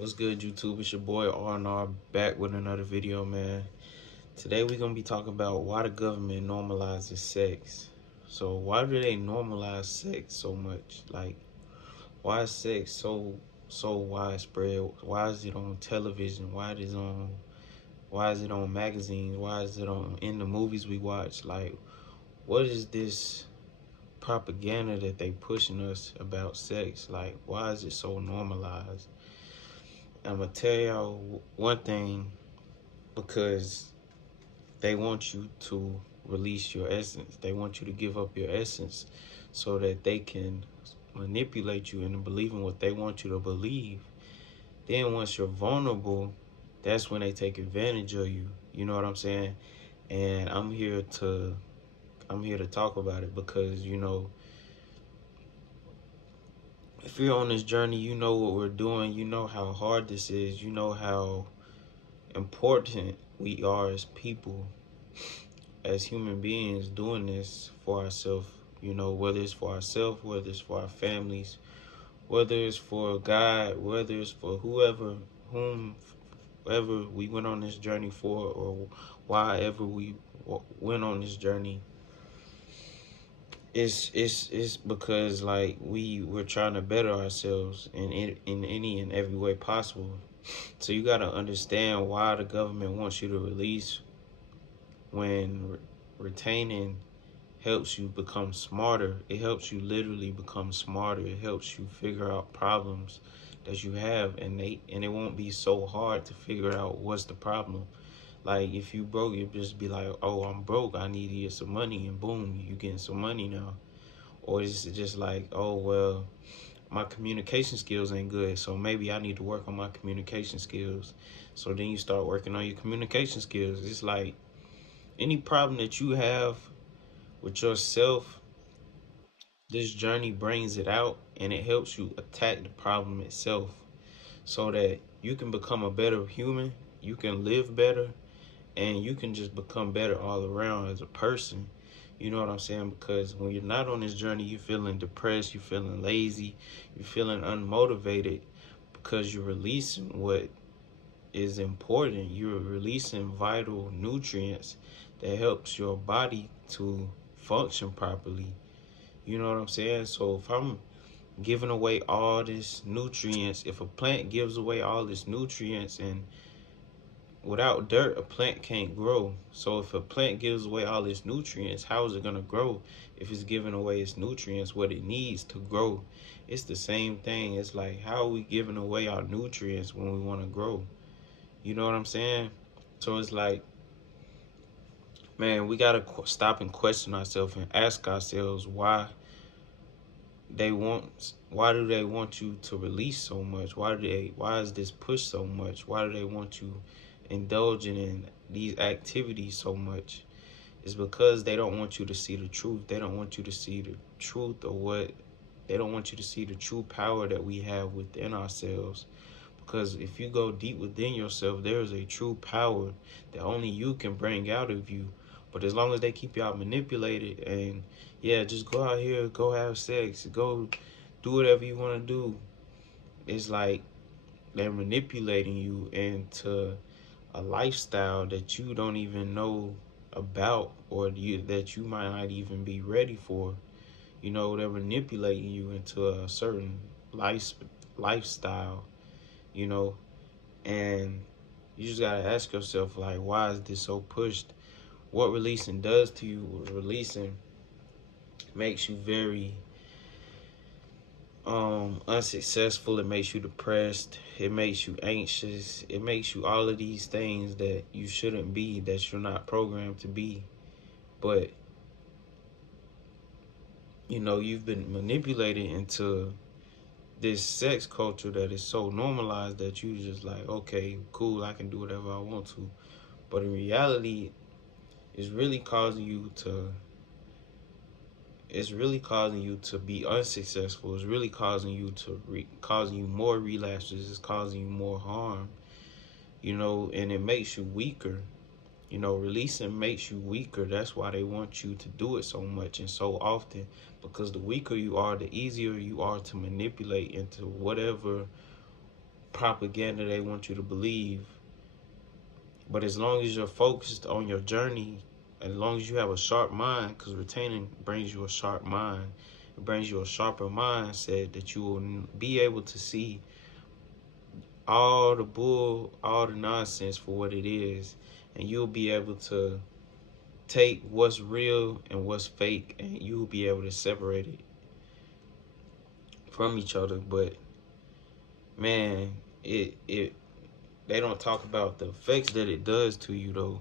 What's good, YouTube? It's your boy R&R back with another video, man. Today we're gonna be talking about why the government normalizes sex. So why do they normalize sex so much? Like, why is sex so widespread? Why is it on television? Why is it on magazines? Why is it on in the movies we watch? Like, what is this propaganda that they pushing us about sex? Like, why is it so normalized? I'm gonna tell y'all one thing, because they want you to release your essence. They want you to give up your essence so that they can manipulate you into believing what they want you to believe. Then once you're vulnerable, that's when they take advantage of you. You know what I'm saying? And I'm here to talk about it because, if you're on this journey, you know what we're doing, you know how hard this is, you know how important we are as people, as human beings, doing this for ourselves, whether it's for ourselves, whether it's for our families, whether it's for God, whether it's for whomever we went on this journey for, or why ever we went on this journey. It's because, like, we're trying to better ourselves in any and every way possible. So you got to understand why the government wants you to release, when retaining helps you become smarter. It helps you literally become smarter. It helps you figure out problems that you have, and it won't be so hard to figure out what's the problem. Like, if you broke, you just be like, oh, I'm broke, I need to get some money, and boom, you getting some money now. Or it's just like, oh, well, my communication skills ain't good, so maybe I need to work on my communication skills. So then you start working on your communication skills. It's like any problem that you have with yourself, this journey brings it out, and it helps you attack the problem itself so that you can become a better human, you can live better, and you can just become better all around as a person. You know what I'm saying? Because when you're not on this journey, you're feeling depressed, you're feeling lazy, you're feeling unmotivated, because you're releasing what is important. You're releasing vital nutrients that helps your body to function properly. You know what I'm saying? So if I'm giving away all this nutrients, if a plant gives away all this nutrients, and without dirt, a plant can't grow. So if a plant gives away all its nutrients, how is it gonna grow if it's giving away its nutrients, what it needs to grow? It's the same thing. It's like, how are we giving away our nutrients when we want to grow? You know what I'm saying? So it's like, man, we gotta stop and question ourselves and ask ourselves why do they want you to release so much? Why is this push so much? Why do they want you indulging in these activities so much? It's because they don't want you to see the truth. They don't want you to see the truth of what they don't want you to see the true power that we have within ourselves. Because if you go deep within yourself, there is a true power that only you can bring out of you. But as long as they keep y'all manipulated, and yeah, just go out here, go have sex, go do whatever you want to do, it's like they're manipulating you into a lifestyle that you don't even know about, or that you might not even be ready for. They're manipulating you into a certain lifestyle, you know, and you just gotta ask yourself, like, why is this so pushed? What releasing does to you, releasing makes you very unsuccessful. It makes you depressed. It makes you anxious. It makes you all of these things that you shouldn't be, that you're not programmed to be. But you've been manipulated into this sex culture that is so normalized that you just like, okay, cool, I can do whatever I want to. But in reality, it's really causing you to be unsuccessful. It's really causing you to causing you more relapses. It's causing you more harm, and it makes you weaker. Releasing makes you weaker. That's why they want you to do it so much and so often, because the weaker you are, the easier you are to manipulate into whatever propaganda they want you to believe. But as long as you're focused on your journey, as long as you have a sharp mind, because retaining brings you a sharp mind, it brings you a sharper mindset that you will be able to see all the bull, all the nonsense for what it is, and you'll be able to take what's real and what's fake, and you'll be able to separate it from each other. But man, it they don't talk about the effects that it does to you though.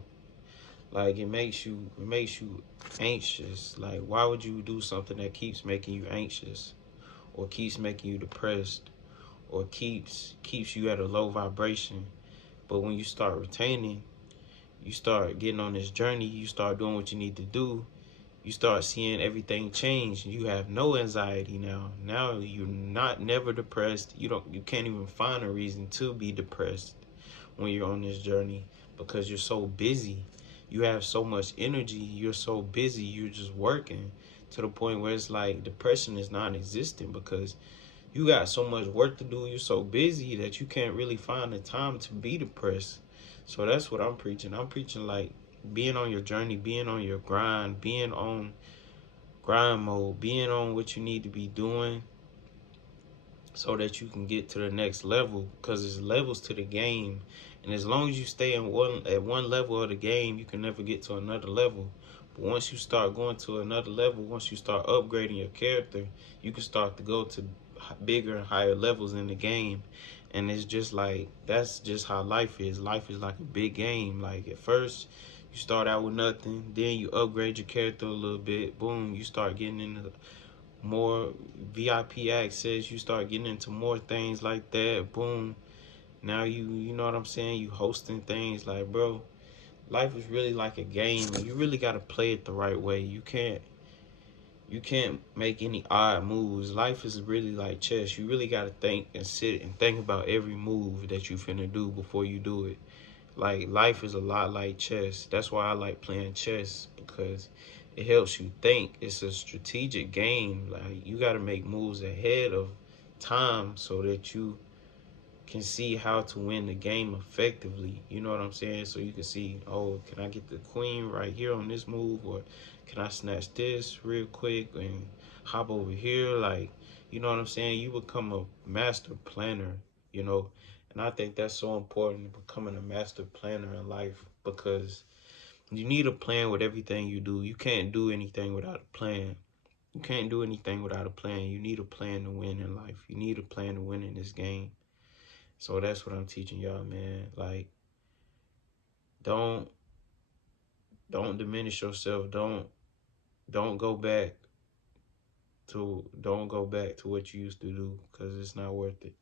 Like it makes you anxious. Like why would you do something that keeps making you anxious or keeps making you depressed or keeps you at a low vibration? But when you start retaining, you start getting on this journey, you start doing what you need to do, you start seeing everything change. You have no anxiety now. Now you're not never depressed. You can't even find a reason to be depressed when you're on this journey because you're so busy. You have so much energy. You're so busy. You're just working to the point where it's like depression is non-existent because you got so much work to do. You're so busy that you can't really find the time to be depressed. So that's what I'm preaching. I'm preaching like being on your journey, being on your grind, being on grind mode, being on what you need to be doing so that you can get to the next level, because there's levels to the game, and as long as you stay in one level of the game, you can never get to another level. But once you start going to another level, once you start upgrading your character, you can start to go to bigger and higher levels in the game. And it's just like that's just how life is like a big game. Like at first you start out with nothing, then you upgrade your character a little bit, boom, you start getting into more VIP access, you start getting into more things like that, boom. Now you know what I'm saying, you hosting things. Like bro, life is really like a game and you really got to play it the right way. You can't make any odd moves. Life is really like chess. You really got to think and sit and think about every move that you finna do before you do it. Like life is a lot like chess. That's why I like playing chess, because it helps you think. It's a strategic game. Like you got to make moves ahead of time so that you can see how to win the game effectively. You know what I'm saying? So you can see, oh, can I get the queen right here on this move, or can I snatch this real quick and hop over here? Like, you know what I'm saying? You become a master planner, you know? And I think that's so important, becoming a master planner in life, because you need a plan with everything you do. You can't do anything without a plan. You can't do anything without a plan. You need a plan to win in life. You need a plan to win in this game. So that's what I'm teaching y'all, man. Like, don't don't diminish yourself. Don't go back don't go back to what you used to do, because it's not worth it.